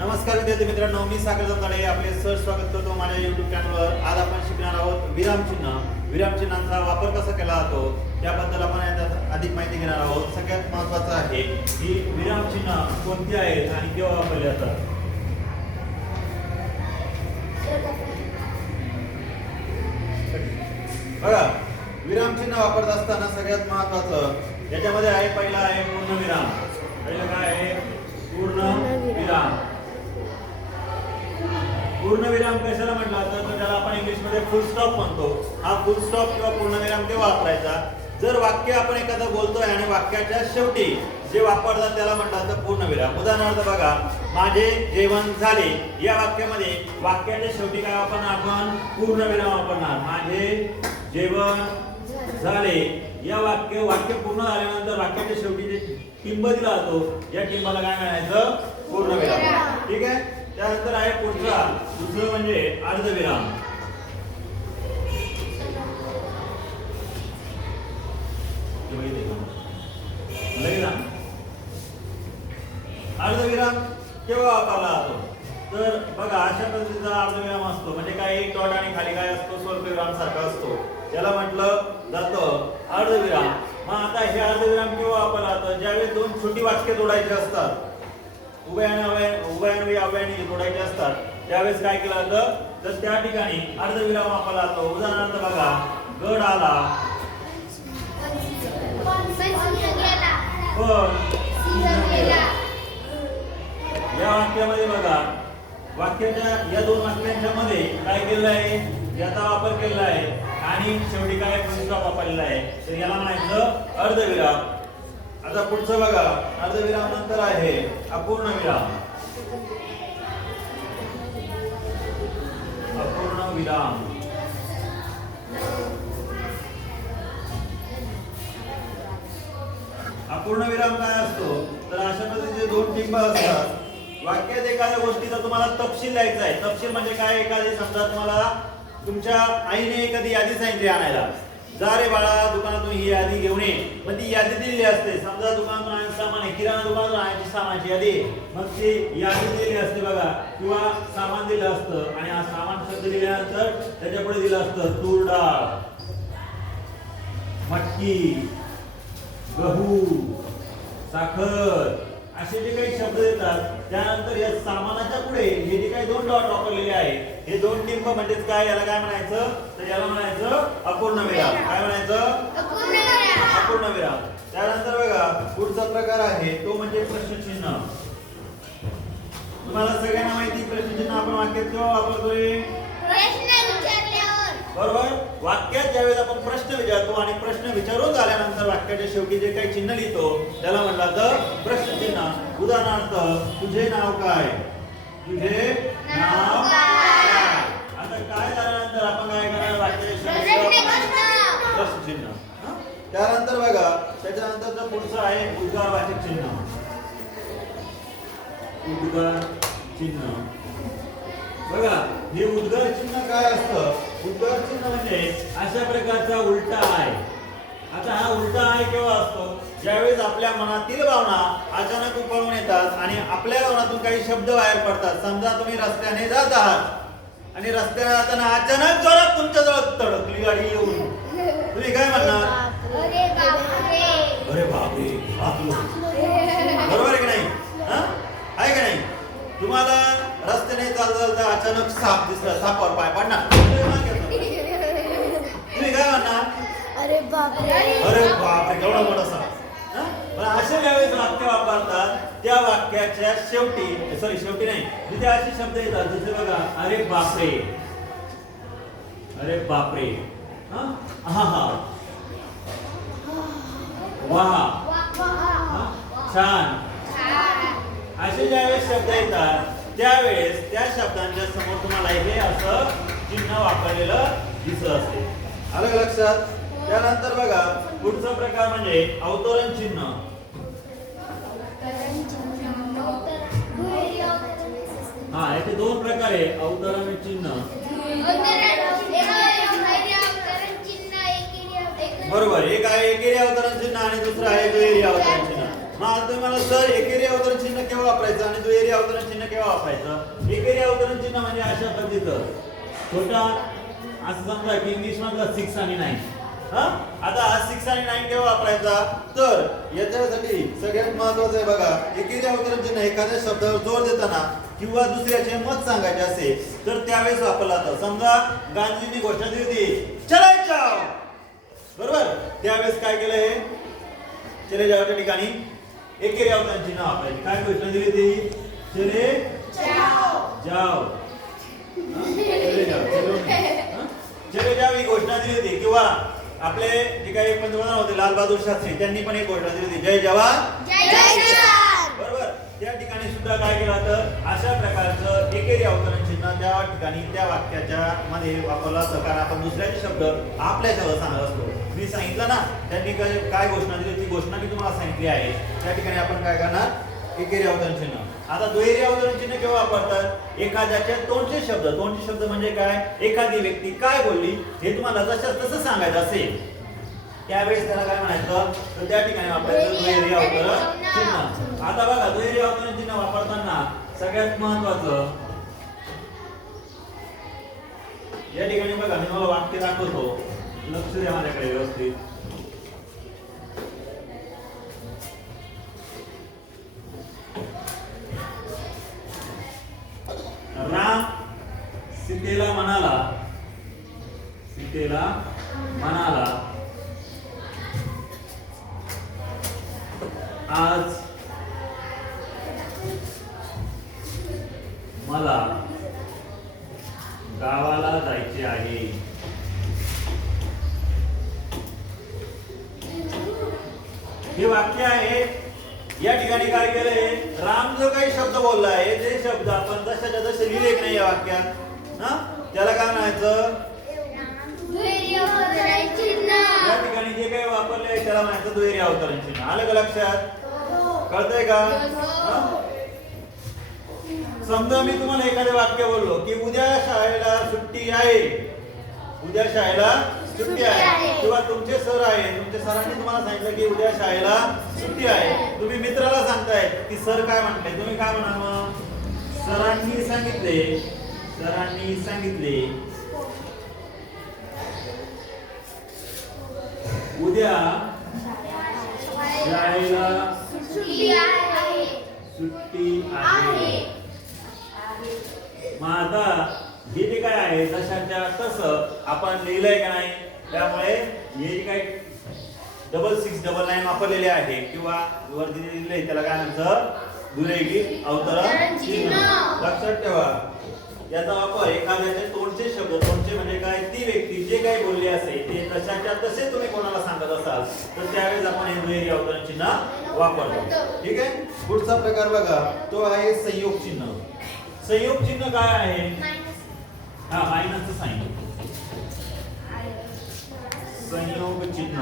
नमस्कार विद्यार्थी मित्रांनो मी सागर जमदाडे. आपले सर स्वागत करतो माझ्या युट्यूब चॅनलवर आज आपण शिकणार आहोत विराम चिन्ह. विराम चिन्हांचा वापर कसा केला जातो त्याबद्दल आपण अधिक माहिती घेणार आहोत. सगळ्यात महत्त्वाचं आहे की विराम चिन्ह कोणती आहेत आणि केव्हा वापरले जातात? बघा विराम चिन्ह वापरत असताना सगळ्यात महत्वाचं याच्यामध्ये आहे पहिला आहे पूर्णविराम पहिलं काय आहे पूर्ण विराम पूर्णविराम कशाला म्हटलं तर त्याला आपण इंग्लिशमध्ये फुल स्टॉप म्हणतो. हा फुल स्टॉप किंवा पूर्णविराम ते वापरायचा. जर वाक्य आपण एखादं बोलतोय आणि वाक्याच्या शेवटी जे वापरतात त्याला म्हणतात तर पूर्णविराम. उदाहरणार्थ बघा माझे जेवण झाले. या वाक्यामध्ये वाक्याच्या शेवटी काय वापरणार आपण? पूर्णविराम वापरणार. माझे जेवण झाले. या वाक्य वाक्य पूर्ण झाल्यानंतर वाक्याच्या शेवटी जे टिंब दिला जातो या टिंबाला काय म्हणायचं? पूर्णविराम. ठीक आहे? त्यानंतर आहे पुढचा. दुसरं म्हणजे अर्धविराम. का? अर्धविराम अर्धविराम केव्हा वापरला जातो. तर बघा अशा पद्धतीचा अर्धविराम असतो. म्हणजे काय एक डॉट आणि खाली काय असतो? स्वल्पविराम सारखा असतो. त्याला म्हटलं जातं अर्धविराम. मग आता हे अर्धविराम केव्हा वापरला जातं. ज्यावेळेस दोन छोटी वाक्य जोडायची असतात उभयाने आणि अव्यय उभ्या अवयाने जोडायचे असतात. त्यावेळेस काय केलं जातं? तर त्या ठिकाणी अर्धविराम आपला जातो. उदाहरणार्थ बघा गड आला. पण या वाक्यामध्ये बघा वाक्याच्या या दोन वाक्यांच्या मध्ये काय केलेलं आहे? याचा वापर केलेला आहे. आणि शेवटी काय पुस्तक वापरलेला आहे? तर याला म्हणायचं अर्धविराम. आता पुढचं बघा. अर्धविराम नंतर आहे. अपूर्ण विराम अपूर्ण विराम अपूर्ण विराम काय असतो? तर अशा पद्धतीचे दोन टिंब असतात वाक्यात एखाद्या गोष्टीचा तुम्हाला तपशील द्यायचा आहे. तपशील म्हणजे काय? एखादी समजा तुम्हाला तुमच्या आईने एखादी यादी सांगितली आणायला. जा रे बाळा दुकानातून ही यादी घेऊन ये. मग ती यादी दिलेली असते. समजा दुकानातून आणायचं सामान आहे किराणा दुकानातून आणायची सामानची यादी. मग ती यादी दिलेली असते बघा. किंवा सामान दिलं असतं आणि हा सामान शब्द दिल्यानंतर त्याच्या पुढे दिलं असतं तूर डाळ मटकी गहू साखर. असे जे काही शब्द येतात त्यानंतर या सामानाच्या पुढे हे जे काही दोन डॉट वापरलेले आहे हे दोन टिंब म्हणजेच काय? याला काय म्हणायचं? तर याला म्हणायचं अपूर्ण विराम काय म्हणायचं? अपूर्ण विराम त्यानंतर बघा पुढचा प्रकार आहे तो म्हणजे प्रश्नचिन्ह. तुम्हाला सगळ्यांना माहिती प्रश्नचिन्ह आपण वाक्यात केव्हा वापरतोय? बरोबर? वाक्यात ज्यावेळेस आपण प्रश्न विचारतो आणि प्रश्न विचारून झाल्यानंतर वाक्याच्या शेवटी जे काही चिन्ह लिहितो त्याला म्हणलं जातं प्रश्नचिन्ह उदाहरणार्थ तुझे नाव काय? तुझे नाव आता काय झाल्यानंतर आपण काय करणार वाक्याच्या शेवटी प्रश्नचिन्ह हं? त्यानंतर बघा त्याच्यानंतरचं पुढचं आहे उद्गारवाचक चिन्ह. उद्गार चिन्ह. बघा हे उद्गार चिन्ह काय असतं? उद्गार चिन्ह म्हणजे अशा प्रकारचा उलटा आहे. आता हा उलटा आहे केव्हा असतो? ज्यावेळेस आपल्या मनातील भावना अचानक उपळून येतात आणि आपल्या मनातून काही शब्द बाहेर पडतात. समजा तुम्ही रस्त्याने जात आहात आणि रस्त्याने जाताना अचानक जोरात तुमच्या जवळ तडकली गाडी येऊन. तुम्ही काय म्हणणार? अरे बापरे. बरोबर आहे की नाही? हा? आहे का नाही? तुम्हाला रस्त्याने चालता चालता अचानक साप दिसला सापावर पाय पडणार. तुम्ही काय म्हणणार अरे बापरे. अरे बापरे केवढा मोठा साप हा? पण अशा वेळेस वाक्य वापरतात त्या वाक्याच्या शेवटी सॉरी शेवटी नाही तिथे असे शब्द येतात जसे बघा अरे बापरे. अरे बापरे. हा? हा हा. वा. हा? छान. असे ज्यावेळेस शब्द येतात त्यावेळेस त्या शब्दांच्या समोर तुम्हाला हे असं चिन्ह वापरलेलं दिसत असते. आलं का लक्षात? त्यानंतर बघा पुढचा प्रकार म्हणजे अवतरण चिन्ह. हा याचे दोन प्रकार आहे अवतरण चिन्ह. बरोबर एक आहे एकेरी अवतरण चिन्ह आणि दुसरं आहे दुहेरी अवतरण चिन्ह. मग आता तुम्ही मला सर एकेरी अवतरण चिन्ह केव्हा वापरायचं आणि दुहेरी अवतरण चिन्ह केव्हा वापरायचं? एकेरी अवतरण चिन्ह म्हणजे अशा पद्धतीचं. छोटा असं समजा की इंग्लिश मधला सिक्स आणि नाईन हा? आता हा सिक्स आणि नाईन केव्हा वापरायचा? तर याच्यासाठी सगळ्यात महत्वाचं आहे बघा एकेरी अवतरण एखाद्या शब्दावर जोर देताना किंवा दुसऱ्याचे मत सांगायचे असेल तर त्यावेळेस वापरला जातो. समजा गांधींनी घोषणा दिली होती चलाय जाओ! बरोबर? त्यावेळेस काय केलं हे? चले जाओच्या ठिकाणी एकेरी अवतरण चिन्ह वापरायचे. काय घोषणा दिली होती? चले जाओ. हा? चले जाओ. चलो. नहीं. हा? घोषणा दिली होती. किंवा आपले जे काही पंतप्रधान होते लाल बहादूर शास्त्री त्यांनी पण एक घोषणा दिली होती. जय जवान. बरोबर? त्या ठिकाणी सुद्धा काय केलं होतं अशा प्रकारचं एकेरी अवतरण चिन्ह त्या ठिकाणी त्या वाक्याच्या मध्ये वापरलं जातं. कारण आपण दुसऱ्याचे शब्द आपल्या शब्द सांगत असतो. मी सांगितलं ना त्यांनी काय काय घोषणा दिली ती घोषणा मी तुम्हाला सांगितली आहे. त्या ठिकाणी आपण काय करणार? एकेरी अवतरण चिन्ह. आता दुहेरी अवतरण चिन्ह केव्हा वापरतात? एखाद्याचे तोंडचे शब्द. तोंडचे शब्द म्हणजे काय? एखादी व्यक्ती काय बोलली हे तुम्हाला जसं तसं सांगायचं असेल. त्यावेळेस त्याला काय म्हणायचं? तर त्या ठिकाणी वापरायचं दुहेरी अवतरण चिन्ह. आता बघा दुहेरी अवतरण चिन्ह वापरताना सगळ्यात महत्वाचं या ठिकाणी बघा मी मला वाक्य दाखवतो. लक्ष द्या माझ्याकडे व्यवस्थित. आज मला गावाला जायचे आहे. हे वाक्य आहे या ठिकाणी काय केलंय? राम जो काही शब्द बोलला आहे ते शब्द आपण जशाच्या जसे लिहिले नाही या वाक्यात? हा? त्याला काय म्हणायचं? या ठिकाणी जे काही वापरले त्याला म्हणायचं दुहेरी अवतरण चिन्ह. आलं का लक्षात? कळतंय का? समजा मी तुम्हाला एखादे वाक्य बोललो की उद्या शाळेला सुट्टी आहे. उद्या शाळेला सुट्टी आहे. किंवा तुमचे सर आहे. तुमच्या सरांनी तुम्हाला सांगितलं की उद्या शाळेला सुट्टी आहे. तुम्ही मित्राला सांगताय की सर काय म्हटले तुम्ही काय म्हणा मग? सरांनी सांगितले. सरांनी सांगितले. उद्या शाळेला सुट्टी आहे. मग आता हे जे काय आहे जशाच्या तसं आपण लिहिलंय का नाही? त्यामुळे हे जे काही डबल सिक्स डबल नाईन वापरलेले आहे किंवा वरती लिहिलंय त्याला काय म्हणतं दुरेगी अवतरण लक्षात ठेवा. याचा वापर एखाद्याचे तोंडचे शब्द तोंडचे म्हणजे काय ती व्यक्ती जे काही बोलली असेल ते तशाच्या तसे तुम्ही कोणाला सांगत असाल तर त्यावेळेस आपण हे दुहेरी अवतरण चिन्ह वापरतो. ठीक आहे? पुढचा प्रकार बघा तो आहे संयोग चिन्ह. संयोग चिन्ह काय आहे? हा मायनसचं साईन संयोग चिन्ह.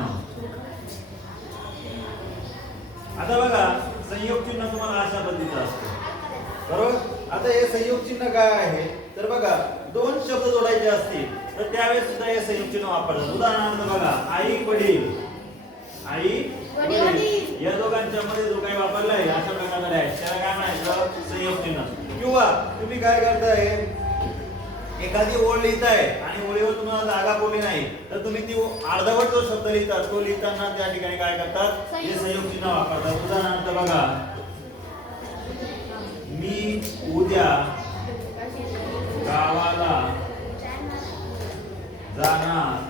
आता बघा संयोग चिन्ह तुम्हाला अशा पद्धतीचं असतं. बरोबर? आता हे संयोग चिन्ह काय आहे? तर बघा दोन शब्द जोडायचे असतील तर त्यावेळेस सुद्धा हे संयोग चिन्ह वापरतात उदाहरणार्थ बघा आई वडील. आई वडील. या दोघांच्या मध्ये जो काही वापरला आहे अशा प्रकारचा आहे त्याला काय म्हणायचं? संयोग चिन्ह किंवा तुम्ही काय करताय? एखादी ओळ लिहिताय आणि ओळीवर तुम्हाला जागा बोलली नाही तर तुम्ही ती अर्धवट जो शब्द लिहितात तो लिहिताना त्या ठिकाणी काय करतात? हे संयोग चिन्ह वापरतात. उदाहरणार्थ बघा मी उद्या गावाला. जाणार.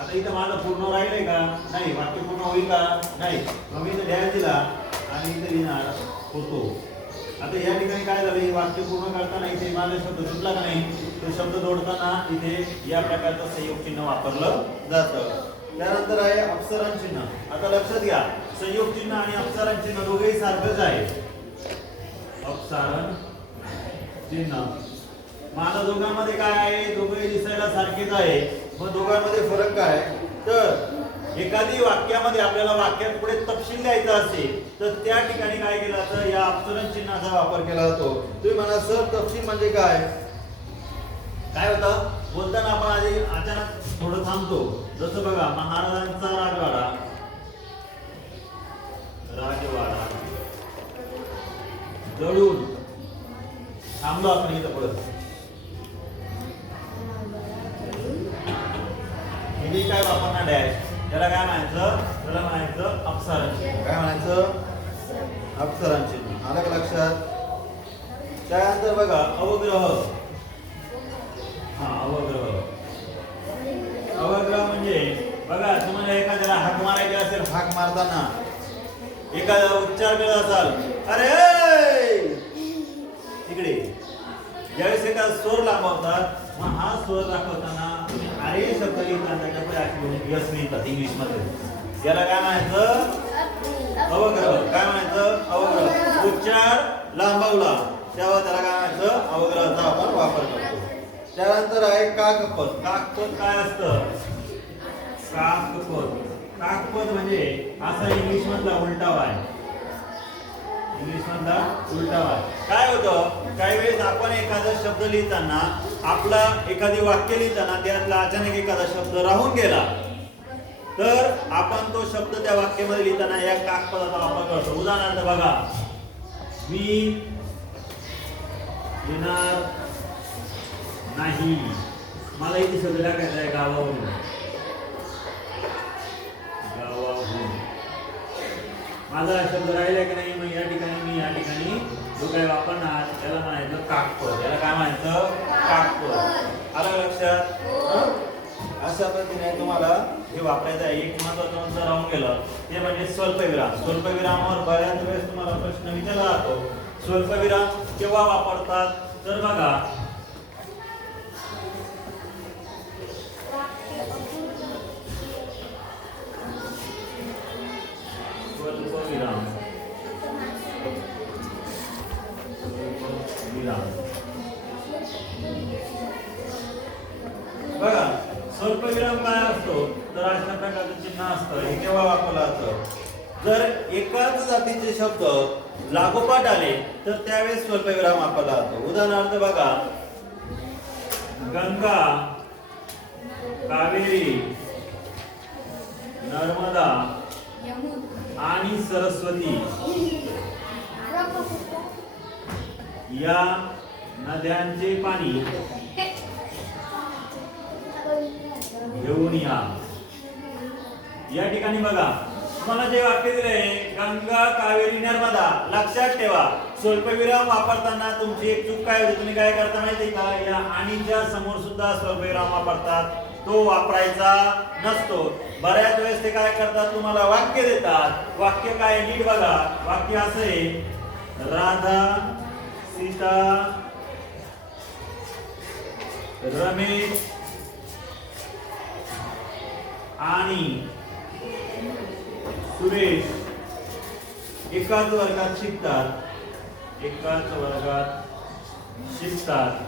आता इथं माझं पूर्ण राहिलंय का? नाही वाक्य पूर्ण होईल का? नाही. मग मी इथं डॅश दिला आणि इथं लिहिणार होतो. आता या ठिकाणी काय झालं? हे वाक्य पूर्ण करताना इथे माझा शब्द सुटला का नाही? तो शब्द जोडताना इथे या प्रकारचं संयोग चिन्ह वापरलं जातं. त्यानंतर आहे अप्सरां चिन्ह. आता लक्षात घ्या संयोग चिन्ह आणि अप्सरां चिन्ह दोघेही सारखंच आहे. अपसारण चिन्ह. माझ्या दोघांमध्ये काय आहे? दोघे दिसायला सारखेच आहे. मग दोघांमध्ये फरक काय? तर एखादी वाक्यामध्ये आपल्याला वाक्यात पुढे तपशील द्यायचा असेल तर त्या ठिकाणी काय केलं जातं? या अपसरण चिन्हाचा वापर केला जातो. तुम्ही म्हणा सर तपशील म्हणजे काय? काय होतं? बोलताना आपण आधी अचानक थोडं थांबतो. जसं बघा महाराजांचा राजवाडा. राजवाडा. जळून थांबलो आपण इथं पडत हे काय वापरणार डॅश त्याला काय म्हणायचं? त्याला म्हणायचं अपसारण. काय म्हणायचं? अपसारांची आलं का लक्षात? त्यानंतर बघा अवग्रह. हा अवग्रह. अवग्रह म्हणजे बघा तुम्हाला एखाद्याला हाक मारायची असेल हाक मारताना एखादा उच्चार करत असाल अरे तिकडे इकडे. ज्यावेळेस एखादा स्वर लांबवतात मग हा स्वर दाखवताना अरे शब्द लिहिताना इंग्लिशमध्ये याला काय म्हणायचं? अवग्रह. काय म्हणायचं? अवग्रह. उच्चार लांबवला तेव्हा त्याला काय म्हणायचं? अवग्रहाचा आपण वापर करतो. त्यानंतर आहे काकपद. काकपद काय असतं? काकपद. काकपद म्हणजे असा इंग्लिश मधला उलटावा आहे इंग्लिश मधला उलटावा काय होतं? काही वेळेस आपण एखादा शब्द लिहिताना आपला एखादी वाक्य लिहिताना त्यातला अचानक एखादा शब्द राहून गेला तर आपण तो शब्द त्या वाक्यामध्ये लिहिताना या काकपदाचा वापर करतो. उदाहरणार्थ बघा मी येणार नाही. मला इथे शब्द टाकायचा आहे गावावरून गावाहून. माझा शब्द राहिला की नाही? मग या ठिकाणी जो काही वापरणार त्याला म्हणायचं काकपद त्याला काय म्हणायचं? काकपद आलं लक्षात? हं? अशा पद्धतीने तुम्हाला हे वापरायचं आहे. एक महत्वाचं मुद्दा राहून गेलं. ते म्हणजे स्वल्पविराम. स्वल्पविरामावर बऱ्याच वेळेस तुम्हाला प्रश्न विचारला जातो. स्वल्पविराम केव्हा वापरतात? तर बघा. स्वल्पविराम. बघा स्वल्पविराम काय असतो? तर अशा प्रकारचं चिन्ह असतं. हे केव्हा वापरलं जातं? जर एकाच जातीचे शब्द लागोपाठ आले तर त्यावेळेस स्वल्पविराम वापरला जातो. उदाहरणार्थ बघा गंगा कावेरी नर्मदा आणि सरस्वती. या नद्यांचे पाणी घेऊन या. या ठिकाणी बघा तुम्हाला जे वाक्य दिले गंगा कावेरी नर्मदा लक्षात ठेवा. स्वल्पविराम वापरताना तुमची एक चूक काय होती? तुम्ही काय करता माहिती का? या आणीच्या समोर सुद्धा स्वल्पविराम वापरतात. तो वापरायचा नसतो. बऱ्याच वेळेस ते काय करतात? तुम्हाला वाक्य देतात. वाक्य काय नीट बघा. वाक्य असं आहे राधा सीता रमेश आणि सुरेश. एकाच वर्गात शिकतात एकाच वर्गात शिकतात.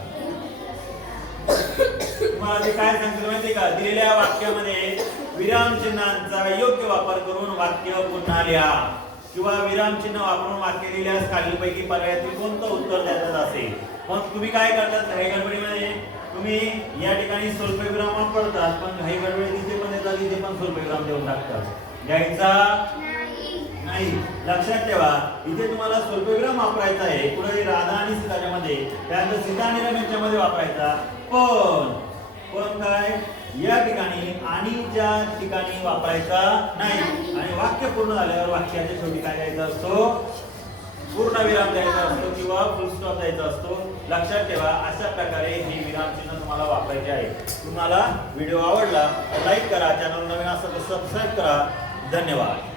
तुम्हाला ते काय सांगतो माहिती का? दिलेल्या वाक्यामध्ये विराम चिन्हांचा योग्य वापर करून वाक्य पुन्हा लिहा. किंवा विराम चिन्ह वापरून वाक्य लिहिल्यास खालीलपैकी पर्यायातील कोणतं उत्तर द्यायचं असेल? मग तुम्ही काय करतात? घाई गडबडीमध्ये तुम्ही या ठिकाणी स्वल्पविराम वापरतात पण घाई गडबडी तिथे पण येतात तिथे पण स्वल्पविराम देऊन टाकतात. घ्यायचा? नाही. लक्षात ठेवा इथे तुम्हाला स्वल्पविराम वापरायचा आहे. पुढे राधा आणि सीताच्यामध्ये त्यानंतर सीता आणि रमेशच्या मध्ये वापरायचा. पण पण काय? या ठिकाणी आणीच्या ठिकाणी वापरायचा नाही. आणि वाक्य पूर्ण झाल्यावर वाक्याच्या शेवटी काय द्यायचा असतो? पूर्ण विराम द्यायचा असतो किंवा फुलस्टॉप द्यायचा असतो. लक्षात ठेवा अशा प्रकारे हे विराम चिन्ह तुम्हाला वापरायचे आहे. तुम्हाला व्हिडिओ आवडला तर लाईक करा चॅनल नवीन असेल तर सबस्क्राईब करा. धन्यवाद.